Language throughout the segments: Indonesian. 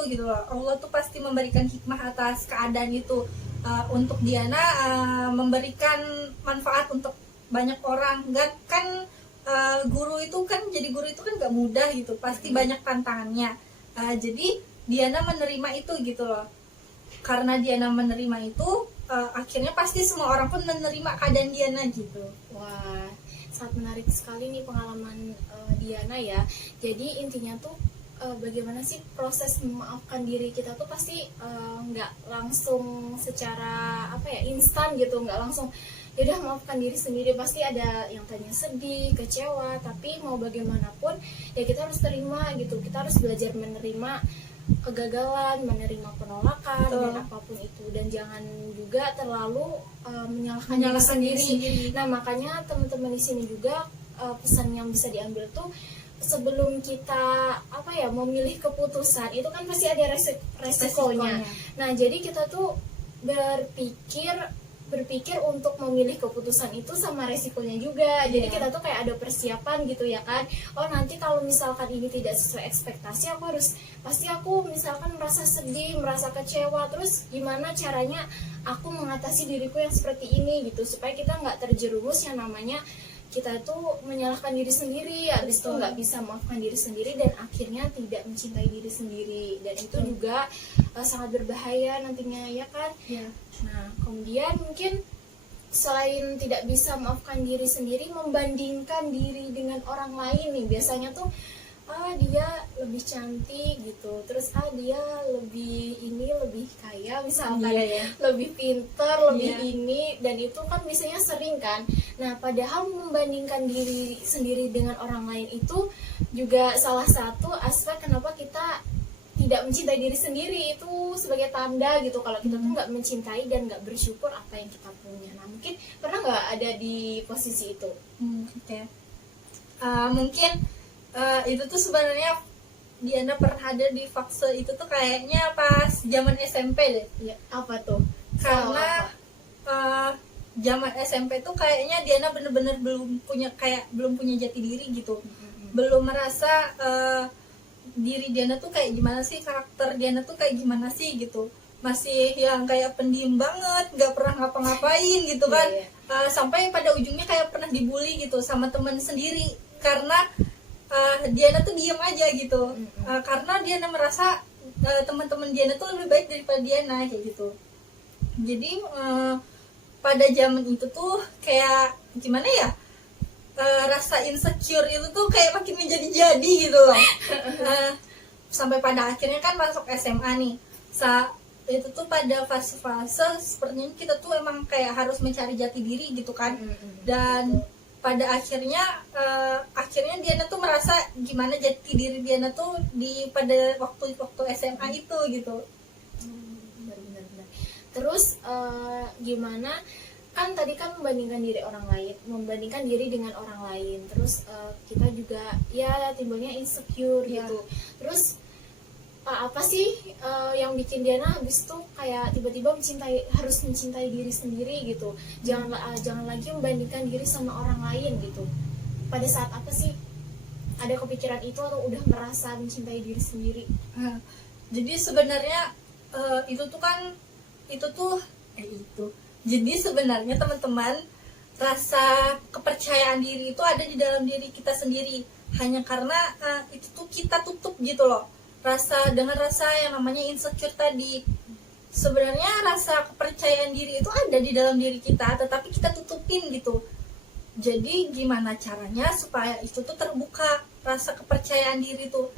itu gitu loh. Allah tuh pasti memberikan hikmah atas keadaan itu. Untuk Diana memberikan manfaat untuk banyak orang. Enggak kan, guru itu kan, jadi guru itu kan gak mudah gitu, pasti banyak tantangannya. Jadi Diana menerima itu gitu loh. Karena Diana menerima itu, akhirnya pasti semua orang pun menerima keadaan Diana gitu. Wah, sangat menarik sekali nih pengalaman Diana ya. Jadi intinya tuh bagaimana sih proses memaafkan diri kita tuh pasti nggak langsung secara instan gitu, nggak langsung ya udah maafkan diri sendiri, pasti ada yang tanya sedih, kecewa, tapi mau bagaimanapun ya kita harus terima gitu, kita harus belajar menerima kegagalan, menerima penolakan dan apapun itu, dan jangan juga terlalu menyalahkan diri sendiri. Nah makanya teman-teman di sini juga pesan yang bisa diambil tuh, sebelum kita memilih keputusan itu kan pasti ada resikonya. Nah jadi kita tuh berpikir untuk memilih keputusan itu sama resikonya juga. Jadi kita tuh kayak ada persiapan gitu ya kan. Oh nanti kalau misalkan ini tidak sesuai ekspektasi, pasti aku misalkan merasa sedih, merasa kecewa, terus gimana caranya aku mengatasi diriku yang seperti ini gitu, supaya kita nggak terjerumus yang namanya kita tuh menyalahkan diri sendiri, habis itu nggak bisa maafkan diri sendiri, dan akhirnya tidak mencintai diri sendiri, dan itu juga sangat berbahaya nantinya ya kan. Nah kemudian mungkin selain tidak bisa maafkan diri sendiri, membandingkan diri dengan orang lain nih, biasanya tuh dia lebih cantik gitu, terus dia lebih kaya misalkan, lebih pinter, lebih ini, dan itu kan biasanya sering kan. Nah padahal membandingkan diri sendiri dengan orang lain itu juga salah satu aspek kenapa kita tidak mencintai diri sendiri, itu sebagai tanda gitu kalau kita tuh nggak mencintai dan nggak bersyukur apa yang kita punya. Nah mungkin pernah nggak ada di posisi itu? Mungkin itu tuh sebenarnya Diana pernah ada di fase itu tuh kayaknya pas zaman SMP deh. Ya, apa tuh? Karena zaman SMP tuh kayaknya Diana bener-bener belum punya jati diri gitu. Belum merasa diri Diana tuh kayak gimana sih, karakter Diana tuh kayak gimana sih gitu. Masih yang kayak pendiam banget, nggak pernah ngapa-ngapain gitu kan. Sampai pada ujungnya kayak pernah dibully gitu sama teman sendiri karena Diana tuh diem aja gitu. Karena Diana merasa teman-teman Diana tuh lebih baik daripada Diana kayak gitu. Jadi pada zaman itu tuh kayak gimana ya, rasa insecure itu tuh kayak makin menjadi-jadi gitu loh. Sampai pada akhirnya kan masuk SMA nih. Itu tuh pada fase-fase sepertinya kita tuh emang kayak harus mencari jati diri gitu kan. Dan pada akhirnya Diana tuh merasa gimana jati diri Diana tuh pada waktu SMA itu gitu. Benar. Terus gimana, kan tadi kan membandingkan diri dengan orang lain, terus kita juga ya timbulnya insecure gitu. Terus apa sih yang bikin Diana habis itu kayak tiba-tiba harus mencintai diri sendiri gitu, jangan lagi membandingkan diri sama orang lain gitu? Pada saat apa sih ada kepikiran itu, atau udah merasa mencintai diri sendiri? Jadi sebenarnya jadi sebenarnya teman-teman, rasa kepercayaan diri itu ada di dalam diri kita sendiri, hanya karena itu tuh kita tutup gitu loh. Dengan rasa yang namanya insecure tadi, sebenarnya rasa kepercayaan diri itu ada di dalam diri kita, tetapi kita tutupin gitu. Jadi gimana caranya supaya itu tuh terbuka, rasa kepercayaan diri itu?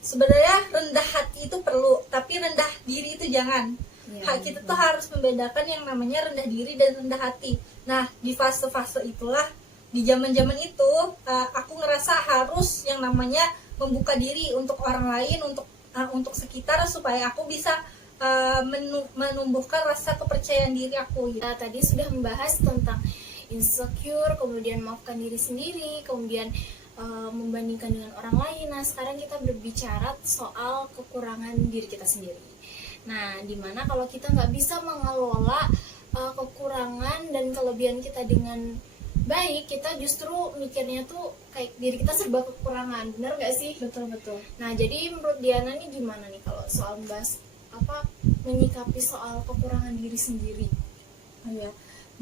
Sebenarnya rendah hati itu perlu, tapi rendah diri itu jangan. Kita tuh harus membedakan yang namanya rendah diri dan rendah hati. Nah di fase-fase itulah, di zaman-zaman itu aku ngerasa harus yang namanya membuka diri untuk orang lain, untuk sekitar, supaya aku bisa menumbuhkan rasa kepercayaan diri aku. Kita tadi sudah membahas tentang insecure, kemudian maafkan diri sendiri, kemudian membandingkan dengan orang lain. Nah sekarang kita berbicara soal kekurangan diri kita sendiri. Nah dimana kalau kita nggak bisa mengelola kekurangan dan kelebihan kita dengan baik, kita justru mikirnya tuh kayak diri kita serba kekurangan, bener gak sih? Betul. Nah, jadi menurut Diana nih gimana nih kalau soal membahas menyikapi soal kekurangan diri sendiri? Oh, ya.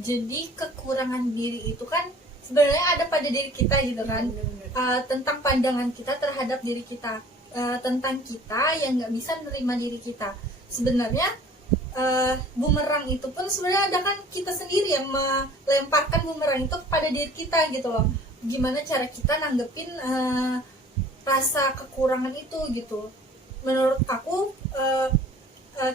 Jadi kekurangan diri itu kan sebenarnya ada pada diri kita gitu kan. Bener-bener. Tentang pandangan kita terhadap diri kita, tentang kita yang nggak bisa menerima diri kita. Sebenarnya bumerang itu pun sebenarnya ada kan kita sendiri yang melemparkan bumerang itu kepada diri kita gitu loh. Gimana cara kita nanggepin rasa kekurangan itu gitu. Menurut aku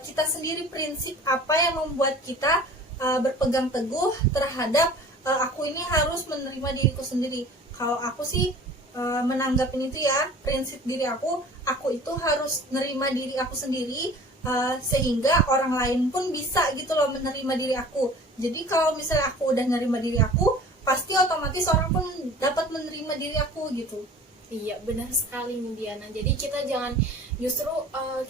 kita sendiri prinsip apa yang membuat kita berpegang teguh terhadap aku ini harus menerima diriku sendiri. Kalau aku sih menanggapin itu ya, prinsip diri aku itu harus menerima diri aku sendiri, sehingga orang lain pun bisa gitu loh menerima diri aku. Jadi kalau misalnya aku udah menerima diri aku, pasti otomatis orang pun dapat menerima diri aku gitu. Iya, benar sekali nih Diana. Jadi kita jangan justru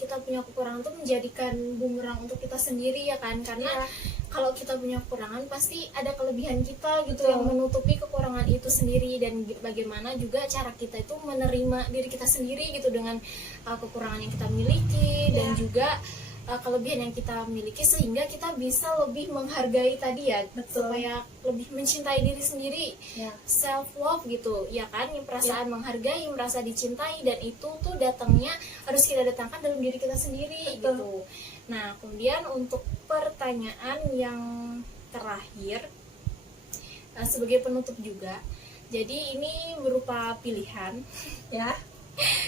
kita punya kekurangan tuh menjadikan bumerang untuk kita sendiri ya kan. Karena kalau kita punya kekurangan pasti ada kelebihan kita gitu yang menutupi kekurangan itu sendiri. Dan bagaimana juga cara kita itu menerima diri kita sendiri gitu dengan kekurangan yang kita miliki dan juga kelebihan yang kita miliki, sehingga kita bisa lebih menghargai tadi ya. Betul. Supaya lebih mencintai diri sendiri, self love gitu ya kan, yang perasaan menghargai, merasa dicintai, dan itu tuh datangnya harus kita datangkan dalam diri kita sendiri. Betul. Gitu. Nah, kemudian untuk pertanyaan yang terakhir sebagai penutup juga, jadi ini berupa pilihan Ya.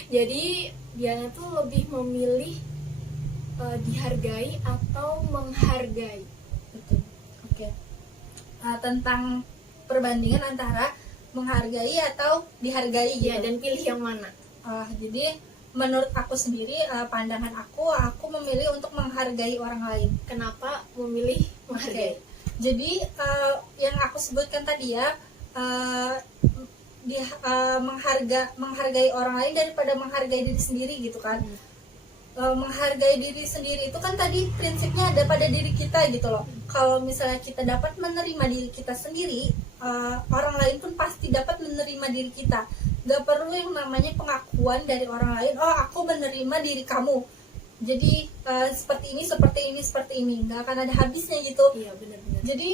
jadi Diana tuh lebih memilih dihargai atau menghargai. Betul. Oke. Tentang perbandingan antara menghargai atau dihargai gitu. Ya, dan pilih yang mana? Jadi menurut aku sendiri, pandangan aku memilih untuk menghargai orang lain. Kenapa memilih menghargai? Jadi yang aku sebutkan tadi ya, menghargai orang lain daripada menghargai diri sendiri gitu kan. Menghargai diri sendiri itu kan tadi prinsipnya ada pada diri kita gitu loh. Kalau misalnya kita dapat menerima diri kita sendiri, orang lain pun pasti dapat menerima diri kita. Gak perlu yang namanya pengakuan dari orang lain, oh aku menerima diri kamu, jadi seperti ini, nggak akan ada habisnya gitu. Iya, benar-benar. Jadi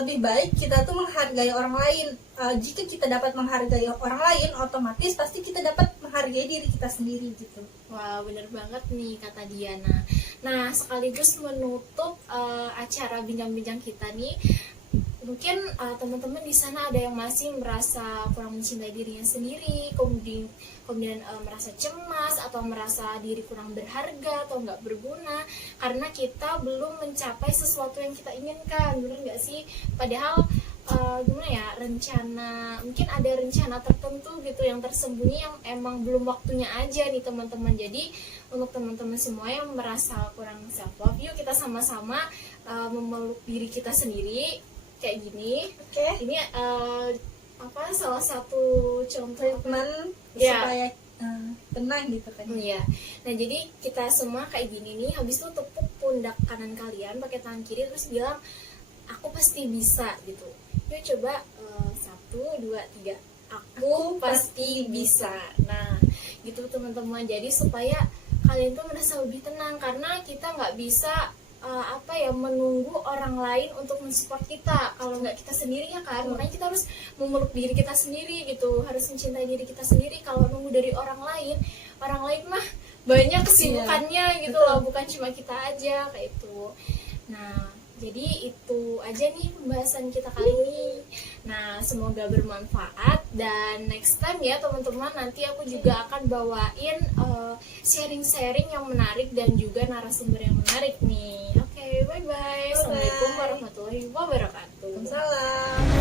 lebih baik kita tuh menghargai orang lain. Jika kita dapat menghargai orang lain, otomatis pasti kita dapat menghargai diri kita sendiri gitu. Wah, bener banget nih kata Diana. Nah, sekaligus menutup acara bincang-bincang kita nih, mungkin teman-teman di sana ada yang masih merasa kurang mencintai dirinya sendiri, kemudian merasa cemas atau merasa diri kurang berharga atau nggak berguna karena kita belum mencapai sesuatu yang kita inginkan, bener nggak sih? Padahal gimana ya, mungkin ada rencana tertentu gitu yang tersembunyi yang emang belum waktunya aja nih teman-teman. Jadi untuk teman-teman semua yang merasa kurang self love, yuk kita sama-sama memeluk diri kita sendiri kayak gini. Ini salah satu contoh Treatment supaya tenang gitu kan. Iya. Nah, jadi kita semua kayak gini nih, habis itu tepuk pundak kanan kalian pakai tangan kiri terus bilang aku pasti bisa gitu. Yuk coba 1, 2, 3. Aku pasti bisa. Nah, gitu teman-teman. Jadi supaya kalian tuh merasa lebih tenang karena kita nggak bisa menunggu orang lain untuk mensupport kita kalau nggak kita sendiri ya kan. Makanya kita harus memeluk diri kita sendiri gitu, harus mencintai diri kita sendiri. Kalau nunggu dari orang lain mah banyak kesibukannya gitu loh, bukan cuma kita aja kayak itu. Nah, jadi itu aja nih pembahasan kita kali ini. Nah, semoga bermanfaat, dan next time ya teman-teman, nanti aku juga akan bawain sharing-sharing yang menarik dan juga narasumber yang menarik nih. Oke, bye-bye. Assalamualaikum warahmatullahi wabarakatuh. Salam.